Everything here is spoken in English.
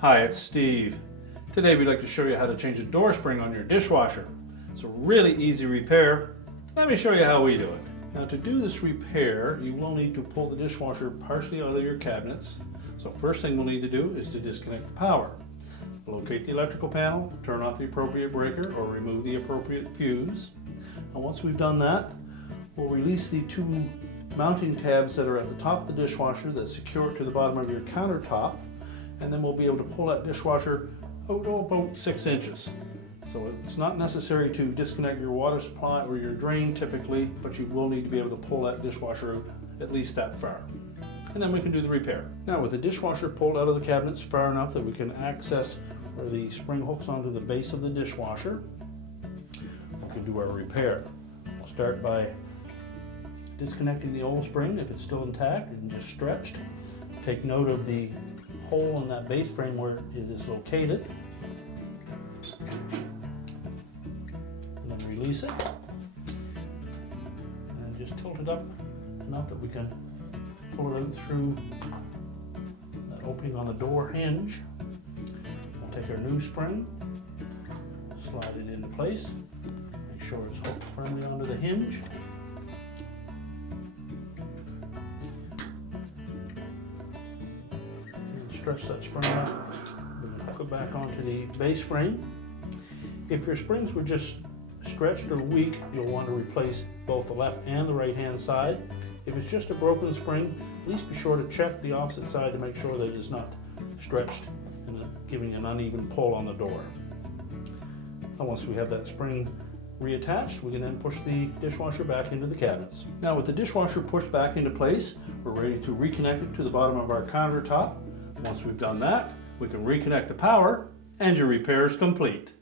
Hi, it's Steve. Today we'd like to show you how to change a door spring on your dishwasher. It's a really easy repair. Let me show you how we do it. Now to do this repair, you will need to pull the dishwasher partially out of your cabinets. So first thing we'll need to do is to disconnect the power. Locate the electrical panel, turn off the appropriate breaker or remove the appropriate fuse. And once we've done that, we'll release the two mounting tabs that are at the top of the dishwasher that secure it to the bottom of your countertop. And then we'll be able to pull that dishwasher out about 6 inches. So it's not necessary to disconnect your water supply or your drain typically, but you will need to be able to pull that dishwasher out at least that far. And then we can do the repair. Now with the dishwasher pulled out of the cabinets far enough that we can access where the spring hooks onto the base of the dishwasher, we can do our repair. We'll start by disconnecting the old spring if it's still intact and just stretched. Take note of the hole in that base frame where it is located. And then release it. And just tilt it up enough that we can pull it out through that opening on the door hinge. We'll take our new spring, slide it into place, make sure it's hooked firmly onto the hinge. Stretch that spring out, hook it back onto the base frame. If your springs were just stretched or weak, you'll want to replace both the left and the right hand side. If it's just a broken spring, at least be sure to check the opposite side to make sure that it is not stretched and giving an uneven pull on the door. And once we have that spring reattached, we can then push the dishwasher back into the cabinets. Now with the dishwasher pushed back into place, we're ready to reconnect it to the bottom of our countertop. Once we've done that, we can reconnect the power and your repair is complete.